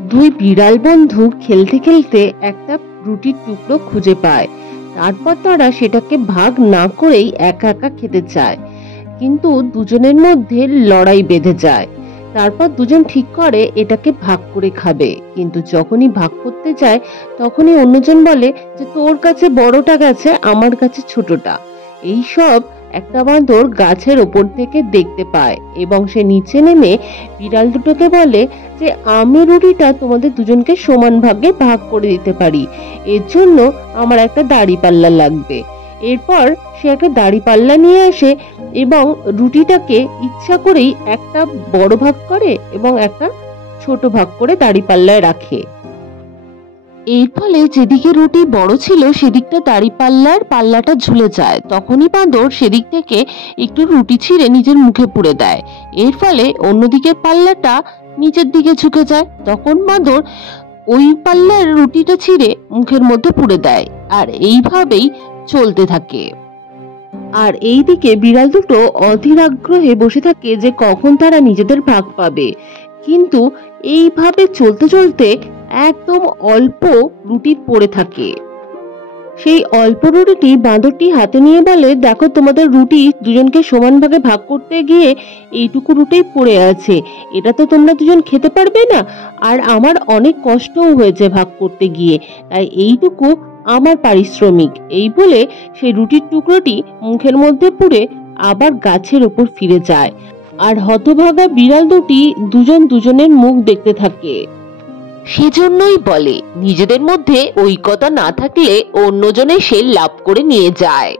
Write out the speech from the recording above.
দুই বিড়াল বন্ধু খেলতে খেলতে একটা রুটির টুকরো খুঁজে পায়। তারপর তারা সেটাকে ভাগ না করেই একা একা খেতে চায়, কিন্তু দুজনের মধ্যে লড়াই বেঁধে যায়। তারপর দুজন ঠিক করে এটাকে ভাগ করে খাবে, কিন্তু যখনই ভাগ করতে যায় তখনই অন্যজন বলে যে তোর কাছে বড়টা গেছে, আমার কাছে ছোটটা। এই সব একটা বাঁদর গাছের ওপর থেকে দেখতে পায় এবং সে নিচে নেমে বিড়াল দুটোকে বলে যে আমি রুটিটা তোমাদের দুজনকে সমান ভাগে ভাগ করে দিতে পারি, এর জন্য আমার একটা দাঁড়িপাল্লা লাগবে। এরপর সে একটা দাঁড়িপাল্লা নিয়ে আসে এবং রুটিটাকে ইচ্ছা করেই একটা বড় ভাগ করে এবং একটা ছোট ভাগ করে দাঁড়িপাল্লায় রাখে। এর ফলে যেদিকে রুটি বড় ছিল সেদিকটা দাঁড়িপাল্লার পাল্লাটা ঝুলে যায়। তখনই বাঁদর সেদিক থেকে একটু রুটি ছিঁড়ে নিজের মুখে পুরে দেয়। এর ফলে অন্যদিকের পাল্লাটা নিচের দিকে ঝুঁকে যায়। তখন বাঁদর ওই পাল্লার রুটিটা ছিঁড়ে মুখের মধ্যে পুরে দেয়, আর এইভাবেই চলতে থাকে। আর এইদিকে বিড়াল দুটো অধীর আগ্রহে বসে থাকে যে কখন তারা নিজেদের ভাগ পাবে। কিন্তু এইভাবে চলতে চলতে একদম অল্প রুটি পড়ে থাকে। সেই অল্প রুটিটি বাঁদরটি হাতে নিয়ে বলে, দেখো তোমাদের রুটি দুজনকে সমান ভাগে ভাগ করতে গিয়ে এইটুকু রুটি পড়ে আছে, এটা তো তোমরা দুজন খেতে পারবে না, আর আমার অনেক কষ্টও হয়েছে ভাগ করতে গিয়ে, তাই এইটুকু আমার পারিশ্রমিক। এই বলে সেই রুটির টুকরোটি মুখের মধ্যে পুরে আবার গাছের ওপর ফিরে যায়। আর হতভাগা বিড়াল দুটি দুজন দুজনের মুখ দেখতে থাকে। সেজন্যই বলে নিজেদের মধ্যে ঐক্যতা না থাকলে অন্যজনে সে লাভ করে নিয়ে যায়।